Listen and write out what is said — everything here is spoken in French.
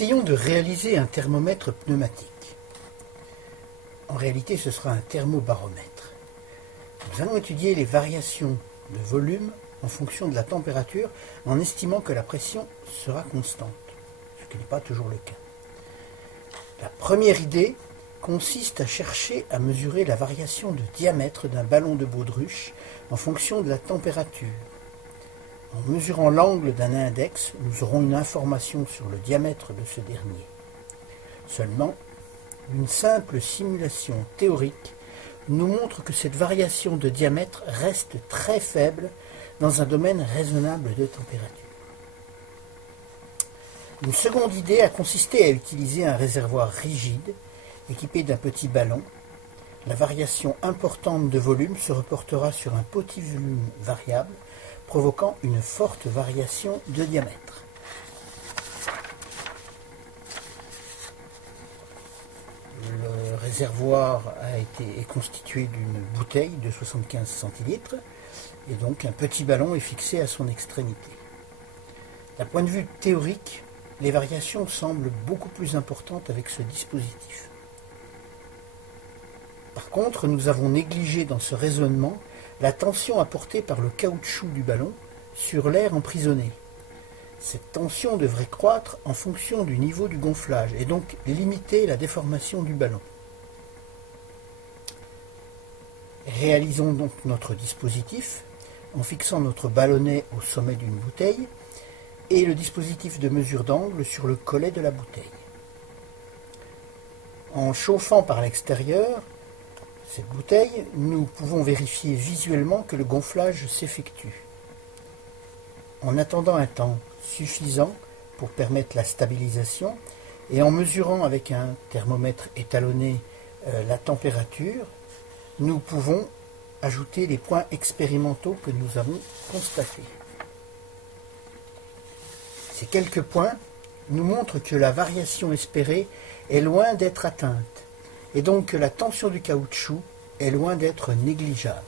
Essayons de réaliser un thermomètre pneumatique. En réalité, ce sera un thermobaromètre. Nous allons étudier les variations de volume en fonction de la température en estimant que la pression sera constante, ce qui n'est pas toujours le cas. La première idée consiste à chercher à mesurer la variation de diamètre d'un ballon de baudruche en fonction de la température. En mesurant l'angle d'un index, nous aurons une information sur le diamètre de ce dernier. Seulement, une simple simulation théorique nous montre que cette variation de diamètre reste très faible dans un domaine raisonnable de température. Une seconde idée a consisté à utiliser un réservoir rigide équipé d'un petit ballon. La variation importante de volume se reportera sur un petit volume variable, provoquant une forte variation de diamètre. Le réservoir est constitué d'une bouteille de 75 centilitres et donc un petit ballon est fixé à son extrémité. D'un point de vue théorique, les variations semblent beaucoup plus importantes avec ce dispositif. Par contre, nous avons négligé dans ce raisonnement la tension apportée par le caoutchouc du ballon sur l'air emprisonné. Cette tension devrait croître en fonction du niveau du gonflage et donc limiter la déformation du ballon. Réalisons donc notre dispositif en fixant notre ballonnet au sommet d'une bouteille et le dispositif de mesure d'angle sur le collet de la bouteille. En chauffant par l'extérieur cette bouteille, nous pouvons vérifier visuellement que le gonflage s'effectue. En attendant un temps suffisant pour permettre la stabilisation et en mesurant avec un thermomètre étalonné la température, nous pouvons ajouter les points expérimentaux que nous avons constatés. Ces quelques points nous montrent que la variation espérée est loin d'être atteinte et donc que la tension du caoutchouc est loin d'être négligeable.